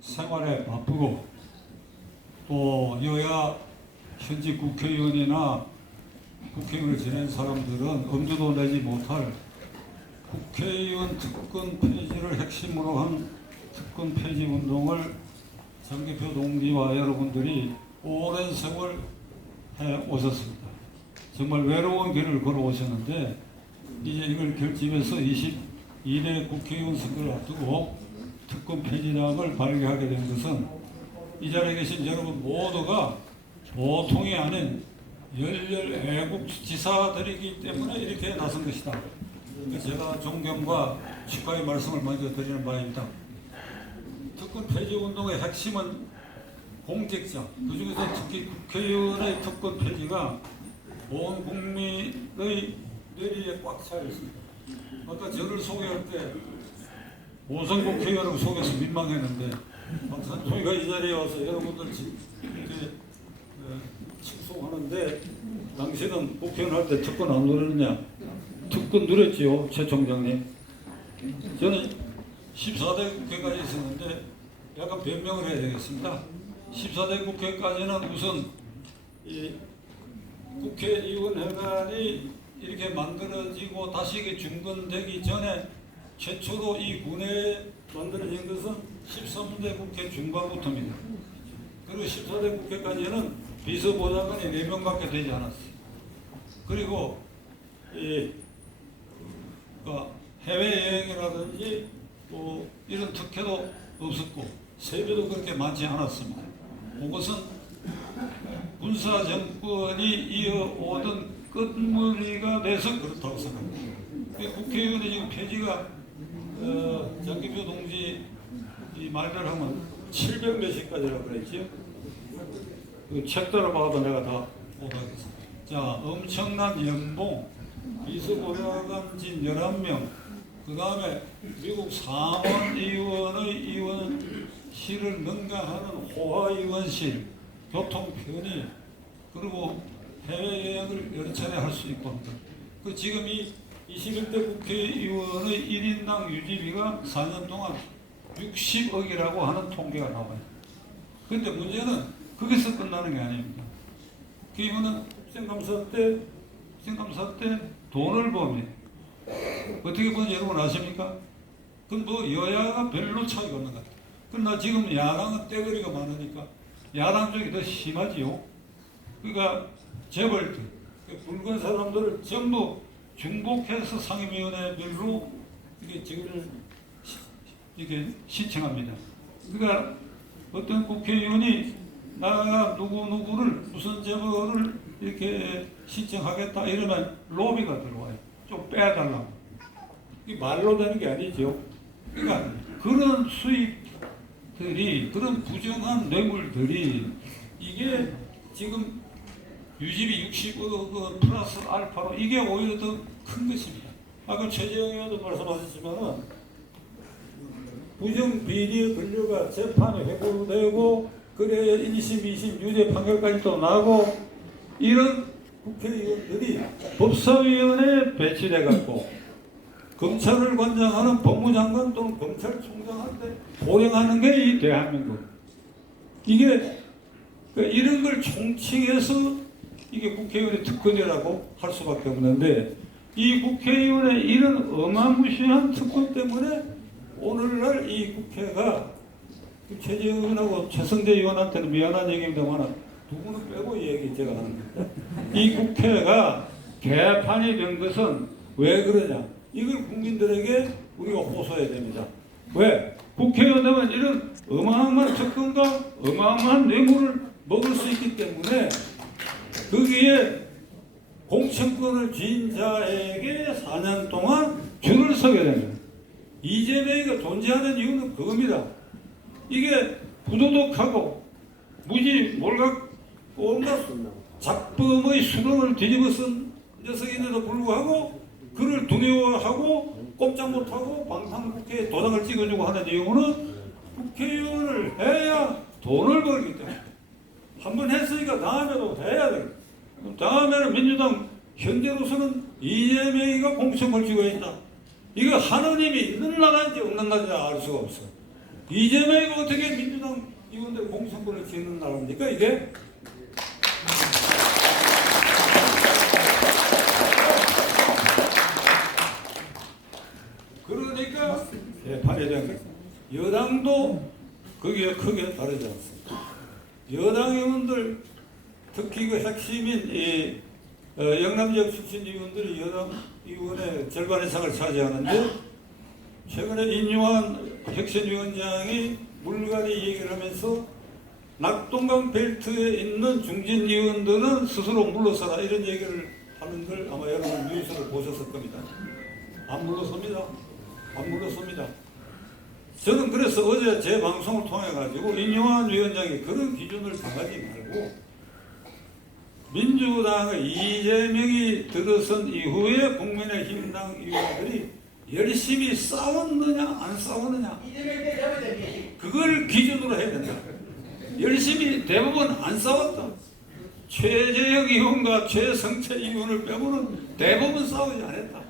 생활에 바쁘고 또 여야 현직 국회의원이나 국회의원을 지낸 사람들은 엄두도 내지 못할 국회의원 특권 폐지를 핵심으로 한 특권 폐지 운동을 정기표 동지와 여러분들이 오랜 세월 해 오셨습니다. 정말 외로운 길을 걸어오셨는데 이제 이걸 결집해서 22대 국회의원 선거를 앞두고 특권 폐지당을 발의하게 된 것은 이 자리에 계신 여러분 모두가 보통이 아닌 열렬 애국지사들이기 때문에 이렇게 나선 것이다. 제가 존경과 축하의 말씀을 먼저 드리는 바입니다. 특권 폐지 운동의 핵심은 공직자, 그중에서 특히 국회의원의 특권 폐지가 온 국민의 뇌리에 꽉 차 있습니다. 아까 저를 소개할 때 오선 국회의원을 소개해서 민망했는데 박산총리가 이 자리에 와서 여러분들 이렇게 칭송하는데 당신은 국회의원 할 때 특권 안 누렸느냐? 특권 누렸지요, 최 총장님. 저는 14대 국회까지 있었는데 약간 변명을 해야 되겠습니다. 14대 국회까지는 우선 이 국회의원회관이 이렇게 만들어지고 다시 이게 중건되기 전에 최초로 이 군에 만들어진 것은 13대 국회 중반부터입니다. 그리고 14대 국회까지는 비서보좌관이 4명밖에 되지 않았어요. 그리고 이 해외여행이라든지 또 이런 특혜도 없었고 세배도 그렇게 많지 않았습니다. 그것은 군사정권이 이어오던 끝무늬가 돼서 그렇다고 생각합니다. 국회의원의 지금 폐지가 장기표 동지 이 말대로 하면 700 몇십까지라고 그랬지. 그 책대로 봐도 내가 다 못하겠습니다. 자, 엄청난 연봉, 비서보좌관진 11명, 그 다음에 미국 상원 의원의 의원실을 능가하는 호화의원실, 교통 편의, 그리고 해외여행을 여러 차례 할 수 있고 합니다. 그 지금 이 21대 국회의원의 1인당 유지비가 4년 동안 60억이라고 하는 통계가 나와요. 그런데 문제는 거기서 끝나는 게 아닙니다. 국회의원은 국정감사 때 돈을 버면 어떻게 보는지 여러분 아십니까? 그건 뭐 여야가 별로 차이가 없는 것 같아요. 그러나 지금 야당은 떼거리가 많으니까 야당 쪽이 더 심하지요. 그러니까 재벌들, 붉은 사람들을 전부 중복해서 상임위원회별로 이렇게 신청합니다. 그러니까 어떤 국회의원이 나가 누구누구를 무슨 재벌을 이렇게 신청하겠다 이러면 로비가 들어와요. 좀 빼달라고. 이게 말로 되는 게 아니죠. 그러니까 그런 수익들이, 그런 부정한 뇌물들이 이게 지금 유지비 60억 플러스 알파로 이게 오히려 더 큰 것입니다. 아까 최재형 의원도 말씀하셨지만은 부정비리의 근류가 재판에 회부되고 그래 1심, 2심 유죄 판결까지 또 나고 이런 국회의원들이 법사위원회에 배치돼 갖고 검찰을 관장하는 법무장관 또는 검찰총장한테 호령하는 게 이 대한민국. 이게 이런 걸 총칭해서 이게 국회의원의 특권이라고 할 수밖에 없는데 이 국회의원의 이런 어마무시한 특권 때문에 오늘날 이 국회가 최재형 의원하고 최성대 의원한테는 미안한 얘기입니다만 두 분은 빼고 이 얘기 제가 하는 겁니다. 이 국회가 개판이 된 것은 왜 그러냐? 이걸 국민들에게 우리가 호소해야 됩니다. 왜? 국회의원 되면 이런 어마어마한 특권과 어마어마한 뇌물을 먹을 수 있기 때문에 거기에 공천권을 쥔 자에게 4년 동안 줄을 서게 됩니다. 이재명이가 존재하는 이유는 그겁니다. 이게 부도덕하고 무지 몰각 온갖 작범의 수렁을 뒤집어 쓴 녀석인데도 불구하고 그를 두려워하고 꼼짝 못하고 방탄국회에 도장을 찍어주고 하는 이유는 국회의원을 해야 돈을 벌기 때문에 한번 했으니까 다음에도 해야 돼. 다음에는 민주당 현재로서는 이재명이가 공천을 쥐고 있다. 이거 하느님이 있는 나라인지 없는 나라인지 알 수가 없어. 이재명이 어떻게 민주당 의원들 공천권을 지는 나라입니까 이게? 그러니까 개판에 대한 여당도 거기에 크게 다르지 않습니다. 여당 의원들 특히 그 핵심인 이 영남 지역 출신 의원들이 여당 의원의 절반 이상을 차지하는데 최근에 인유한 혁신위원장이 물갈이 얘기를 하면서 낙동강 벨트에 있는 중진 의원들은 스스로 물러서라 이런 얘기를 하는 걸 아마 여러분 뉴스를 보셨을 겁니다. 안 물러섭니다. 안 물러섭니다. 저는 그래서 어제 제 방송을 통해 가지고 인유한 위원장이 그런 기준을 정하지 말고 민주당의 이재명이 들어선 이후에 국민의힘당 의원들이 열심히 싸웠느냐 안 싸웠느냐 그걸 기준으로 해야 된다. 열심히 대부분 안 싸웠다. 최재형 의원과 최성채 의원을 빼고는 대부분 싸우지 않았다.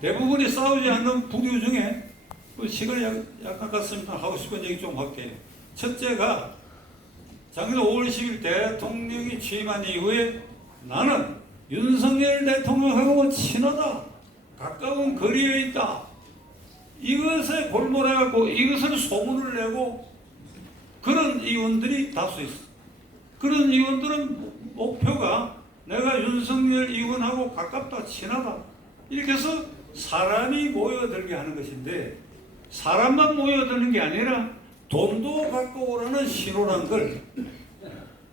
대부분이 싸우지 않는 부류 중에 시간이 약간 같습니다. 하고 싶은 얘기 좀 할게요. 첫째가 작년 5월 10일 대통령이 취임한 이후에 나는 윤석열 대통령하고 친하다. 가까운 거리에 있다. 이것에 골몰아갖고 이것을 소문을 내고 그런 의원들이 다수 있어. 그런 의원들은 목표가 내가 윤석열 의원하고 가깝다, 친하다. 이렇게 해서 사람이 모여들게 하는 것인데 사람만 모여드는 게 아니라 돈도 갖고 오라는 신호란 걸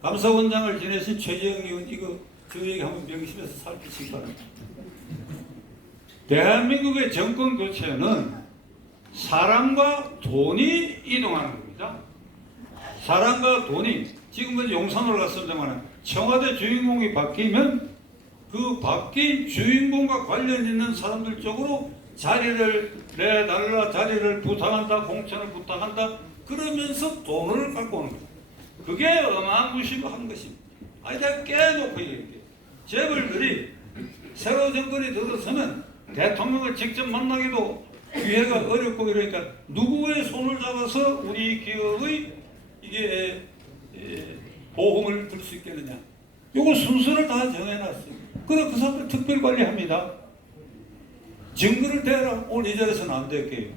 감사원장을 지내신 최재형 의원 이거 저 얘기 한번 명심해서 살피시기 바랍니다. 대한민국의 정권 교체는 사람과 돈이 이동하는 겁니다. 사람과 돈이 지금은 용산으로 갔습니다만 청와대 주인공이 바뀌면 그 바뀐 주인공과 관련 있는 사람들 쪽으로 자리를 내달라, 자리를 부탁한다, 공천을 부탁한다 그러면서 돈을 갖고 오는 거예요. 그게 어마무시한 것입니다. 아니 내가 깨놓고 얘기할게요. 재벌들이 새로 정권이 들어서면 대통령을 직접 만나기도 기회가 어렵고 이러니까 누구의 손을 잡아서 우리 기업의 이게 보험을 들 수 있겠느냐. 요거 순서를 다 정해놨어요. 그래서 그 사람들 특별 관리합니다. 증거를 대라. 오늘 이 자리에서는 안 될게요.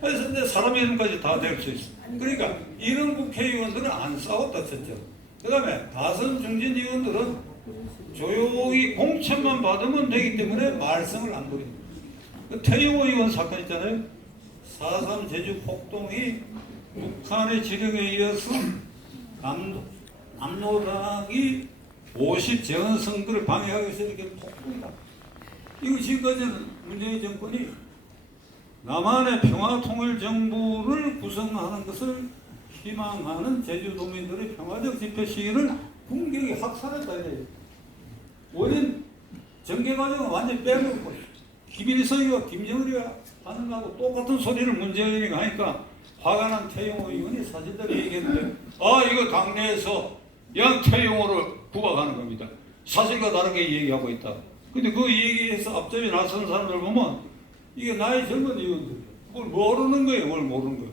그래서 이제 사람 이름까지 다 될 수 있어. 그러니까 이런 국회의원들은 안 싸웠다 쳤죠. 그 다음에 다선 중진 의원들은 조용히 공천만 받으면 되기 때문에 말썽을 안 부립니다. 그 태영호 의원 사건 있잖아요. 4.3 제주 폭동이 북한의 지령에 이어서 남로당이 50 재헌선거를 방해하기 위해서 이렇게 폭동이다. 이거 지금까지는 문재인 정권이 남한의 평화통일정부를 구성하는 것을 희망하는 제주도민들의 평화적 집회 시위를 공격이 확산했다 이래요. 원인 전개과정은 완전히 빼먹고 김일성이와 김정일이가 하는 거하고 똑같은 소리를 문재인이 하니까 화가 난 태영호 의원이 사진대로 얘기했는데 이거 당내에서 양태영호를 구박하는 겁니다. 사실과 다르게 얘기하고 있다. 근데 그 얘기에서 앞접이 나선 사람들 보면 이게 나이 젊은 의원들 그걸 모르는 거예요. 뭘 모르는 거예요.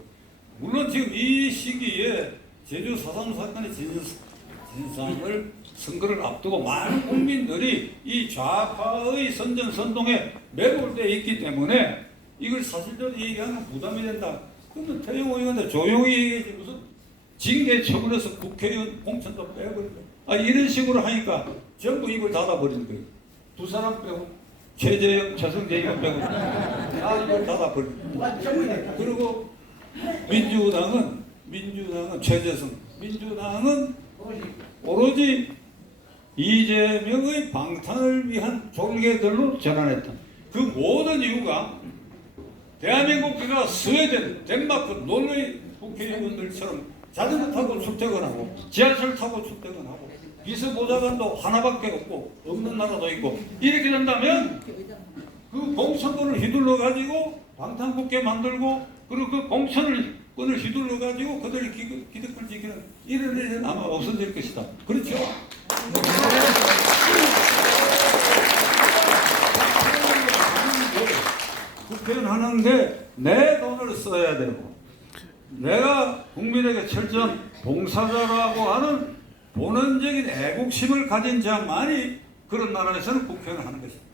물론 지금 이 시기에 제주 4.3 사건의 진상을 선거를 앞두고 많은 국민들이 이 좌파의 선전선동에 매몰되어 있기 때문에 이걸 사실대로 얘기하면 부담이 된다. 그러면 태영호 의원한테 조용히 얘기하지 무슨 징계 처분해서 국회의원 공천도 빼버린다. 이런 식으로 하니까 전부 입을 닫아버리는 거예요. 두 사람 빼고 최재형, 최성재 의원 빼고 다 입을 닫아버린다. 그리고 민주당은 최재성 민주당은 오로지 이재명의 방탄을 위한 졸개들로 전환했다. 그 모든 이유가 대한민국가 스웨덴, 덴마크, 노르웨이 국회의원들처럼 자전거 타고 출퇴근하고 지하철 타고 출퇴근하고 비서보좌관도 하나밖에 없는 나라도 있고 이렇게 된다면 그 공천권을 휘둘러 가지고 방탄국회 만들고 그리고 그 공천권을 휘둘러 가지고 그들이 기득권을 지키는 이런 일은 아마 없어질 것이다. 그렇죠? 국회의원 하는데 내 돈을 힘을 써야 되고 내가 국민에게 철저한 봉사자라고 하는 본원적인 애국심을 가진 자만이 그런 나라에서는 국회의원을 하는 것입니다.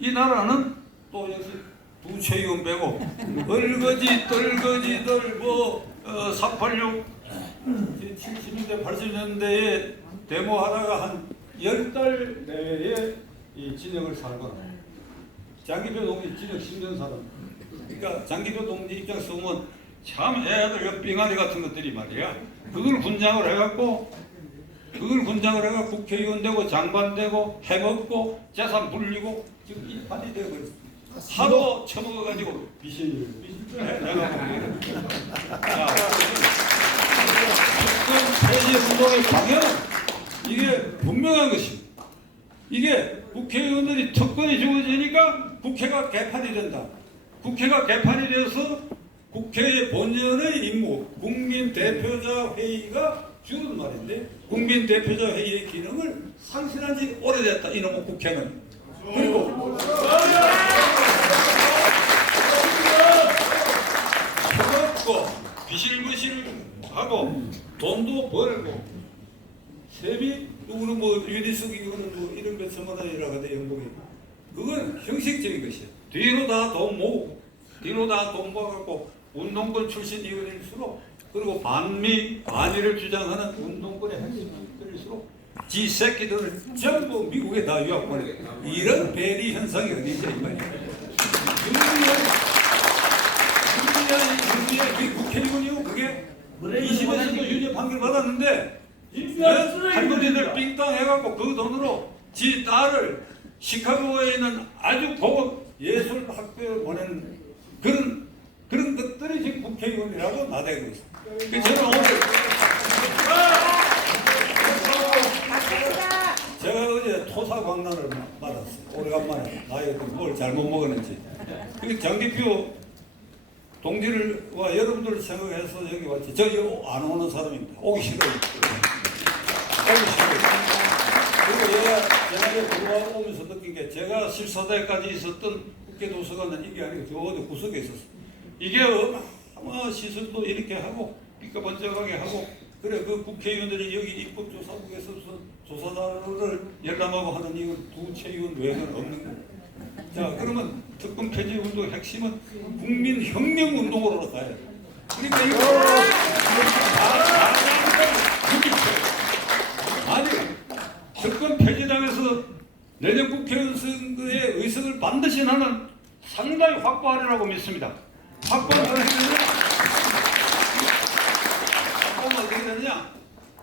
이 나라는 또 역시 부채의원 빼고 얼거지 떨거지들 486 70년대 80년대에 데모하다가 한 10달 내외에 이 진역을 살거나 장기표 동지 진역 10년 살아. 그러니까 장기표 동지 입장에서 보면 참 애들 빙아리 같은 것들이 말이야. 그걸 군장을 해갖고 국회의원 되고 장관 되고 해먹고 재산 불리고 지금 이판이 되어버렸어. 하도 처먹어가지고 비실을 해. 내가 보기에는. 자, 지금 폐지운동의 방향은 이게 분명한 것입니다. 이게 국회의원들이 특권이 주어지니까 국회가 개판이 된다. 국회가 개판이 돼서 국회의 본연의 임무, 국민대표자 회의가 주는 말인데 국민대표자 회의의 기능을 상실한 지 오래됐다. 이놈의 국회는. 그리고 처먹고 비실비실하고 돈도 벌고 세비 누구는 유리석이 이거는 이런 몇천만 원이라고 하대 연봉이. 그건 형식적인 것이야. 뒤로 다 돈 모으고 뒤로 다 돈 모아갖고 운동권 출신 의원일수록 그리고 반미를 주장하는 운동권의 핵심들일수록 지 새끼들을 전부 미국에 다 유학 보내. 이런 배리 현상이 어디 있어 이 말이야. 윤리의 국회의원이고 그게 20에서도 유죄 판결 받았는데 할머니들 빙땅 해갖고 그 돈으로 지 딸을 시카고에 있는 아주 고급 예술 학교에 보내는 그런 것들이 지금 국회의원이라고 나대고 있습니다. 저는 오늘 제가 어제 토사광란을 받았어요. 오래간만에 나이가 뭘 잘못 먹었는지. 그 장기표 동지들과 여러분들을 생각해서 여기 왔지. 저기 안 오는 사람입니다. 오기 싫어요. 그리고 제가 들어와 오면서 느낀 게 제가 14대까지 있었던 국회 도서관은 이게 아니고 저 어디 구석에 있었어요. 이게 아마 시설도 이렇게 하고 삐까번쩍하게 하고 그래 그 국회의원들이 여기 입법조사국에서 조사자를 열람하고 하는 이건 부채의원 외에는 없는 거예요. 자 그러면 특검 폐지 운동의 핵심은 국민혁명 운동으로 가야 돼. 그러니까 이거 아니 특검 폐지당해서 내년 국회의원 선거의 의석을 반드시 나는 상당히 확보하리라고 믿습니다. 확보를 어떻게 되느냐?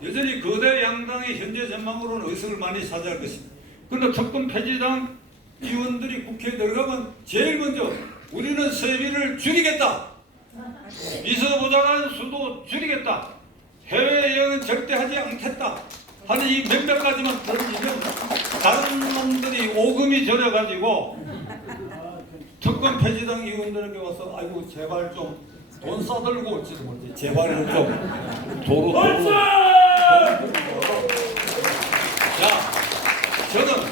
여전히 거대 양당의 현재 전망으로는 의석을 많이 차지할 것입니다. 그런데 특검 폐지당 의원들이 국회에 들어가면 제일 먼저 우리는 세비를 줄이겠다. 비서보좌관 수도 줄이겠다. 해외여행은 절대 하지 않겠다. 하는 이 몇몇 가지만 던지면 다른 놈들이 오금이 저려가지고 특검 폐지당 의원들에게 와서 아이고 제발 좀 돈 싸들고 올지도 모르지. 제발 좀 도로. 자, 저는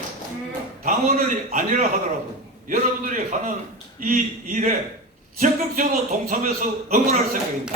당원이 아니라 하더라도 여러분들이 하는 이 일에 적극적으로 동참해서 응원할 생각입니다.